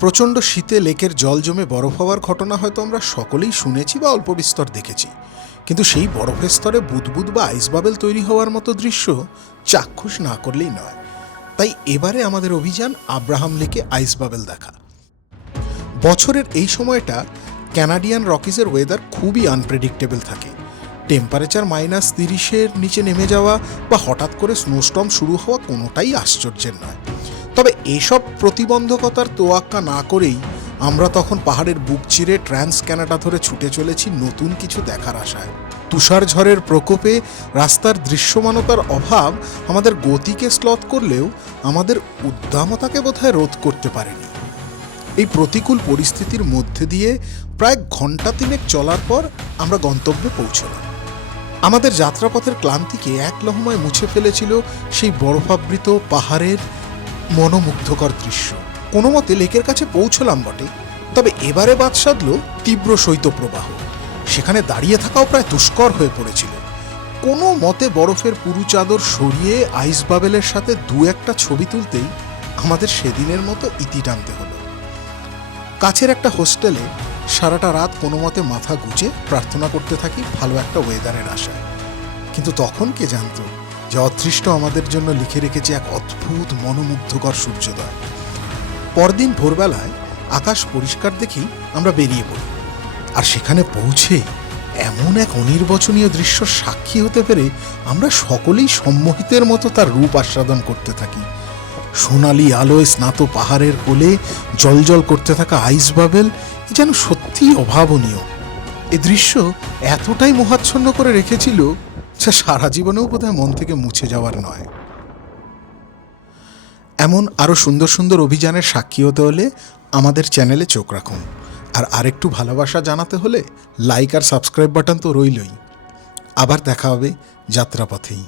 প্রচণ্ড শীতে লেকের জল জমে বরফ হওয়ার ঘটনা হয়তো আমরা সকলেই শুনেছি বা অল্প বিস্তর দেখেছি। কিন্তু সেই বরফের স্তরে বুদবুদ বা আইস বাবেল তৈরি হওয়ার মতো দৃশ্য চাক্ষুষ না করলেই নয়। তাই এবারে আমাদের অভিযান আব্রাহাম লেকে আইস বাবেল দেখা। বছরের এই সময়টা ক্যানাডিয়ান রকিজের ওয়েদার খুবই আনপ্রেডিক্টেবল থাকে। টেম্পারেচার মাইনাস তিরিশের নিচে নেমে যাওয়া বা হঠাৎ করে স্নোস্টর্ম শুরু হওয়া কোনোটাই আশ্চর্যের নয়। তবে এসব প্রতিবন্ধকতার তোয়াক্কা না করেই আমরা তখন পাহাড়ের বুক চিরে ট্রান্স ক্যানাডা ধরে ছুটে চলেছি নতুন কিছু দেখার আশায়। তুষার ঝড়ের প্রকোপে রাস্তার দৃশ্যমানতার অভাব আমাদের গতিকে স্লথ করলেও আমাদের উদ্দামতাকে বোধহয় রোধ করতে পারেনি। এই প্রতিকূল পরিস্থিতির মধ্যে দিয়ে প্রায় ঘণ্টা তিনেক চলার পর আমরা গন্তব্যে পৌঁছলাম। আমাদের যাত্রাপথের ক্লান্তিকে এক লহমায় মুছে ফেলেছিল সেই বরফাবৃত পাহাড়ের মনোমুগ্ধকর দৃশ্য। কোনো মতে লেকের কাছে পৌঁছলাম বটে, তবে এবারে বাদ সাধল তীব্র শৈত্যপ্রবাহ। সেখানে দাঁড়িয়ে থাকাও প্রায় দুষ্কর হয়ে পড়েছিল। কোনো মতে বরফের পুরু চাদর সরিয়ে আইস বাবেলের সাথে দু একটা ছবি তুলতেই আমাদের সেদিনের মতো ইতি টানতে হলো। কাছের একটা হোস্টেলে সারাটা রাত কোনো মতে মাথা গুজে প্রার্থনা করতে থাকি ভালো একটা ওয়েদারের আশায়। কিন্তু তখন কে জানতো যে অদৃষ্ট আমাদের জন্য লিখে রেখেছে এক অদ্ভুত মনোমুগ্ধকর সূর্যোদয়। পরদিন ভোরবেলায় আকাশ পরিষ্কার দেখেই আমরা বেরিয়ে পড়ি। আর সেখানে পৌঁছে এমন এক অনির্বচনীয় দৃশ্য সাক্ষী হতে পেরে আমরা সকলেই সম্মোহিতের মতো তার রূপ আস্বাদন করতে থাকি। সোনালি আলোয় স্নাত পাহাড়ের কোলে জলজল করতে থাকা আইস বাবেল যেন সত্যিই অভাবনীয়। এ দৃশ্য এতটাই মোহাচ্ছন্ন করে রেখেছিল যা সারা জীবনেও বোধহয় মন থেকে মুছে যাওয়ার নয়। এমন আরও সুন্দর সুন্দর অভিযানের সাক্ষী হতে হলে আমাদের চ্যানেলে চোখ রাখুন। আর আরেকটু ভালোবাসা জানাতে হলে লাইক আর সাবস্ক্রাইব বাটন তো রইলই। আবার দেখা হবে যাত্রাপথেই।